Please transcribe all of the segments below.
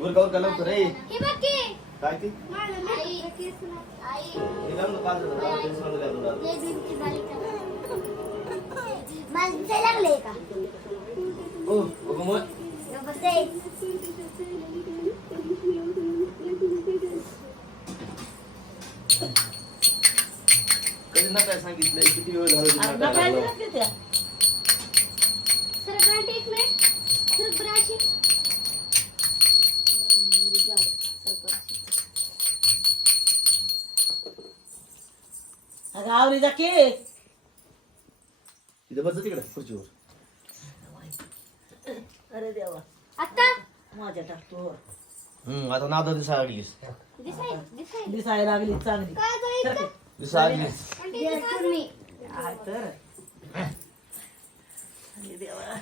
वर का वर का लवकर रे? हे बघ की. काय ती? माझं आई आई. हे लावून ना पाच हजार ते सोनं घालून राहिलं. लय भिंती झाली का? मला दिसायला लागले का? हो बघू मग. बसे कधी नका सांगितलंय किती वेळ झाला अरे नका नकायला लागला. जा की. तिथे बस तिकडे खुर्चीवर. अरे देवा. आता माझ्या टाकतो हम्म आता नादा दिसा लागलीस. दिसाय दिसाय. दिसायला लागली चांगली. काय तो इथं? दिसा लागलीस. आणि मी आहे तर. अरे देवा.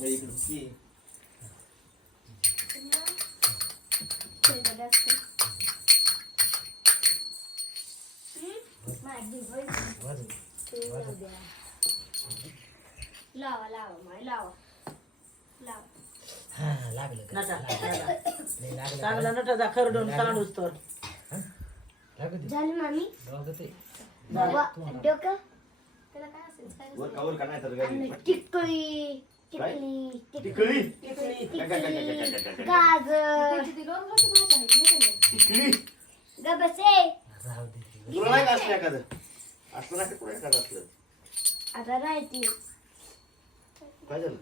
हे इकडे. लावा लावा माय लावा. लावा. नटा चांगला नटा जा खरडून सांडूस तर झाली मामी? बाबा डोकं? त्याला काय असेल? काय वर का का नाही तर गाडी टिकळी टिकली तिकडी टिकली गाजर. गबसे तुला नाही का असलं एखादं? असलं नाही का तुला एखादं असलं आता राहते काय झालं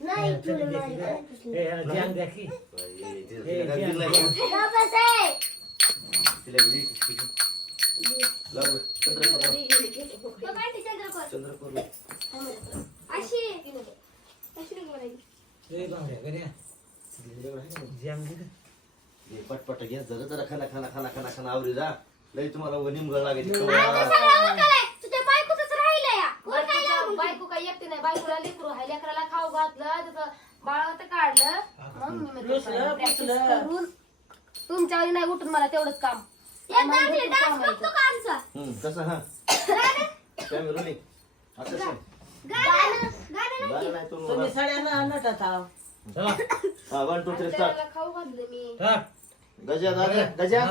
नाही तुला माझी काय पुसली. बाई, ते- तिला काय दिलं नाही का? गबसे तिला घरी लाव गं. चंद्रपूर चंद्रपूर अशी अशी हे पटपट घ्या जरा जरा खाना खाना खाना खाना खाना आवरी जा लई तुम्हाला व निमगळ लागेल तुझ्या बायकोच राहिलं या वर काय लावून बायको काय एकटी नाही. बायकोला लेकरू हाय लेकराला खाऊ घातलं त्याचं बाळात काढलं. मग मी म्हणते लुसलं, practice पुसलं. करून तुमच्या वेळी नाही उठून मला तेवढंच काम. एकदा आपले डान्स बघतो का आमचा? हम्म कसं हा? कॅमेरा रोलिंग आता सांग. गाणं गाणं बरं नाही तो तुम्ही सगळ्यांना नटत आहो हा. वन टू थ्री स्टार्ट त्याला खाऊ घातलं मी. गजा दादा गजा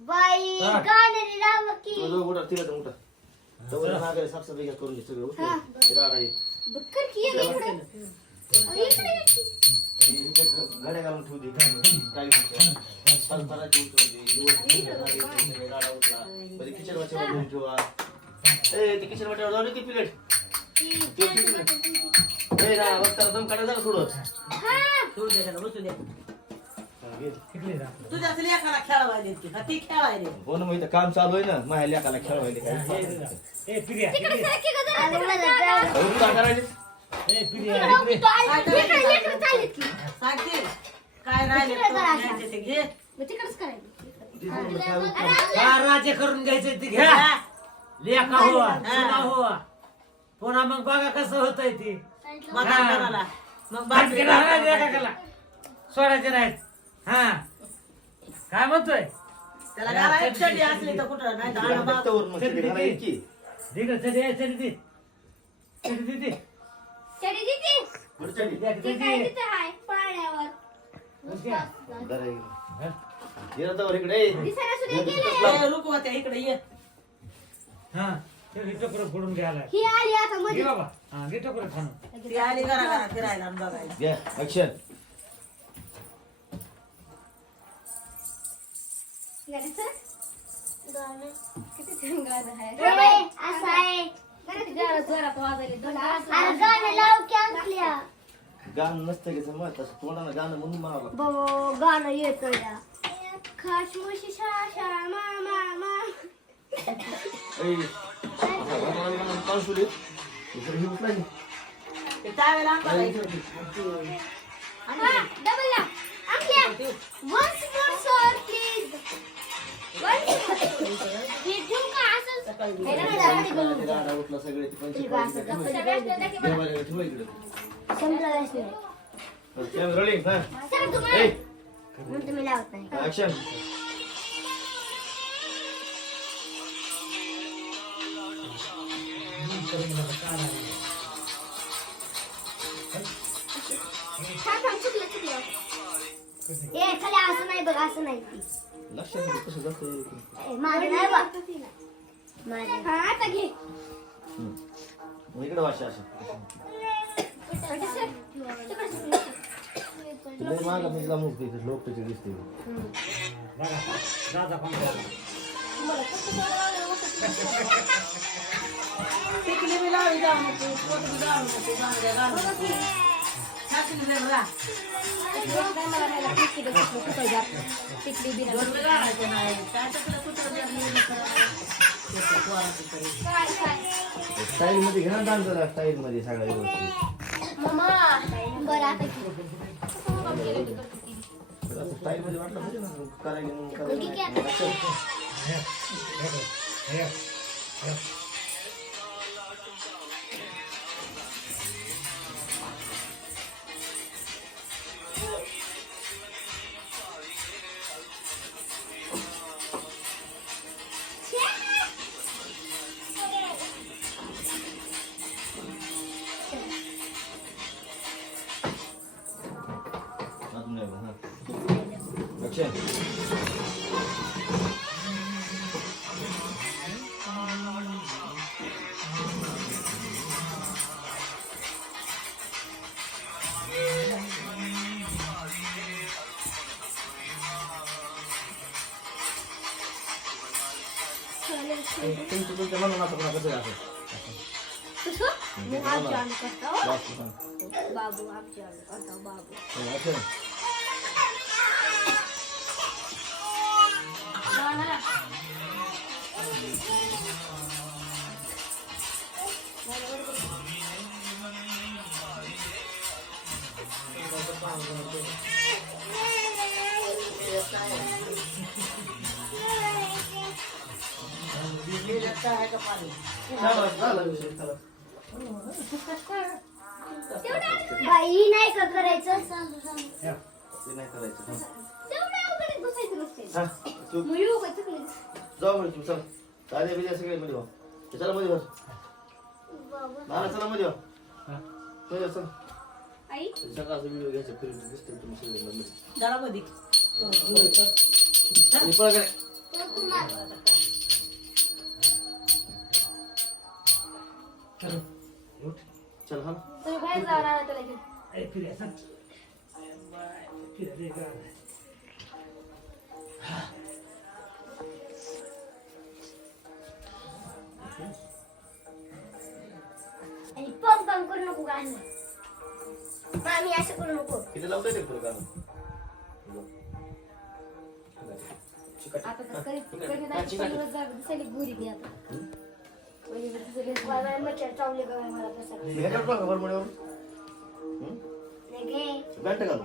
बाई गाणं लाव की. तो जो मोठा तिला तर मागे साफसफाई करून घे सगळं उठलं ते राडा हे. बकर की ये इकडे. अहो, इकडे ये की. हे इथे ग- गाड्या घालून ठेवू दे काय दे. कधी किचन वाच्यावर घेऊन ठेवा ए ते किचन वाट्यावर जाऊ दे ती प्लेट ते प्लेट ए ना वक्ताला दम काढा जरा थोडं त्याला, बसू हा, घे. तुझ्याच लेखाला खेळवायले की? का ती खेळायले हो ना मग इथं काम चालू आहे ना. माझ्या लेकाला खेळवायले काय तिकडे सरक की गं जरा. तिकडे जरा. अहो, तू काय करायली? तिकडे उभं तो आली. तिकडे लेकरं चाललीत की. सांगते. काय राहिले तिकडे जरा असा. न्यायचे ते घे. मग तिकडेच करायचं. ती बोलून काय होतं? अरे, आपल्या- राज्य करून घ्यायचे ते घ्या लेखा सुना हुआ पुन्हा मग बघा कसं होतंय ते. मग भांडके राहणार बाकी लेखाला सोडायचे नाहीत हा काय म्हणतोय त्याला एक चड्डी असली तर कुठं नाही तर आणा बाप. हप्त्यावर मग तिथे घालायची की. दिगं चढी आहे, चढी दे चढी दे दे. चडी दिदी. बरं चढी. दे, ते दे, काय दे. तिथं आहे पाण्यावर उद्या. जरा ये. हा? ये ना तवर इकडे ये. दिसायला सुद्धा गेले ए, रुकवत्या इकडे ये हा ते घे टोकरं फोडून घ्यायला ही आली आता घे मध्ये बाबा हा घे टोकरं खाणं ती आली घरा घरा फिरायला आणि बघायला ऍक्शन गाणं नसतं घ्यायचं मग तसं तोंडानं गाणं म्हणून म्हणावं लागतं. बो गाणं येतं या खाशमुशी शाशा मा मा मा ऐ, आता गाणं पाऊस. इकडे. ही इकडे डबल सगळे ते ठेवा. इकडे. ठेवा हा. ए. म्हणून तुम्ही लावत नाही ऍक्शन थांब, थांब, चुकलं, चुकलं. ए खाली असं नाही बघ असं नाही. लक्षात नाही कसं जातं. ए, मागे नाही बघ. मागे. हा, आता घे. इकडे वाशा असं. मी तिला लोक त्याची दिसते टिकली बी जाऊ नको जाऊ नको बांगड्या घालू स्टाईल मध्ये घे ना डान्स जरा स्टाईल मध्ये सगळ्या घे. स्टाईल मध्ये वाटलं पाहिजे ना? करायला बाबू हो, action. गेल्यात काय आहे का पाणी बाई नाही का करायचं? ते नाही करायचं. हा. हा, तू जाऊ मध्ये तू चल. तारे बिजा सगळे मध्ये भाऊ ते चला मध्ये बस नाना चला मध्ये भाऊ मध्ये चल आई? सकाळचा व्हिडिओ घ्यायचा फिरून दिसते तुम्ही सगळे मध्ये. जरा मध्ये. आणि पळकडे. चल हा तुम्ही बाहेर जाऊन आणा त्याला घेऊन. ए, फिर्या, चल. फिर्या, ले, गा. आणि पंप पंप करू नको गाणं. मामी असं करू नको. गाणं. चिकट. आता तर कधी कधी नाही दिसायली गोरी ती आता. दिसायली मला मच्छर चावले का मला बसायला मी ह्याच्यावर बघा बरमड्यावर हं? नाही घे पॅन्ट घालू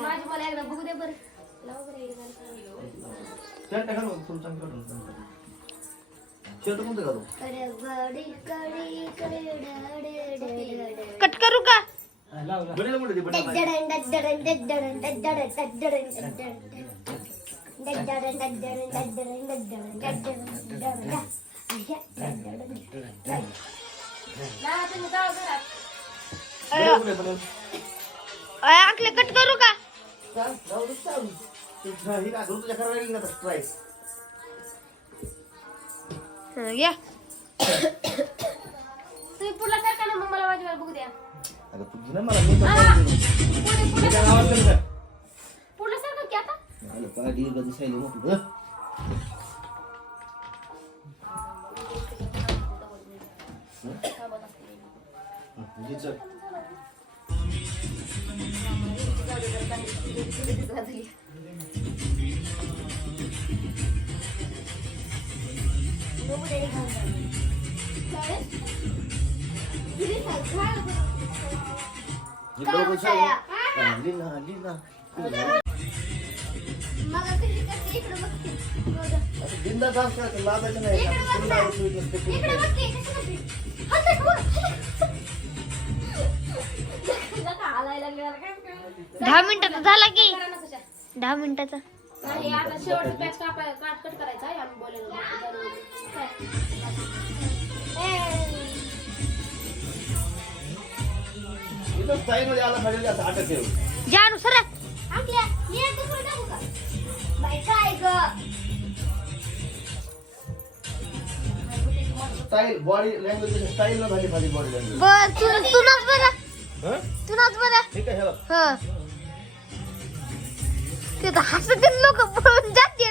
माझी मला एकदा बघू दे बरं लावा बरं एकदा गाणं. पॅन्ट घालू फुल चांगली वाटून शर्ट कोणतं घालू कडबडी कडी कडडडडडड. कट करू का हा, लाव, लाव. बनेल कुठे ते बनेल नाही. डडडन, आकले कट करू का? हा, ही. हं, घ्या तुम्ही पुढला ना? मग मला माझ्यावर बघू द्या. ना मला, मी आवाज? पुढला की आता. दिसायला मोठं, बघ. असं बिनधास्त डान्स करायचं, लाजायचं नाही. दहा मिनिटाचा झाला की. दहा मिनिटाचा. नाही style body language style body language बरं तू बरं. तू बरं. ठीक आहे हा. ते तर हसत लोक पळून जाते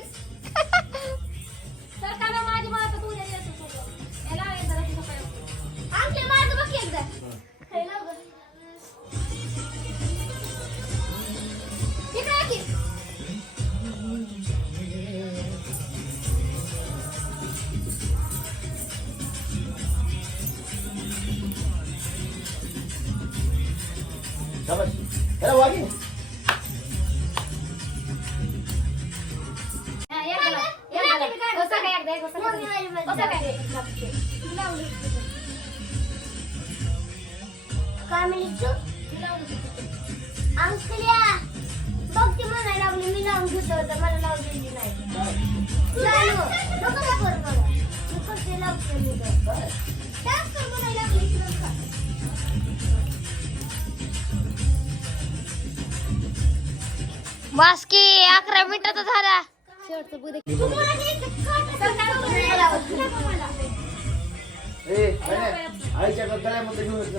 काय म्हणली अंकल्या बघ ती म्हणायला लागली मी लावून घेतो तर मला लावून दिली नाही चालू नको ना करू मला मी करते लावते मी तर त्याच तर म्हणायला लागली की नका. बस की अकरा मिनिटाचा झाला तू आईच्या गळ्यामध्ये घेऊन येत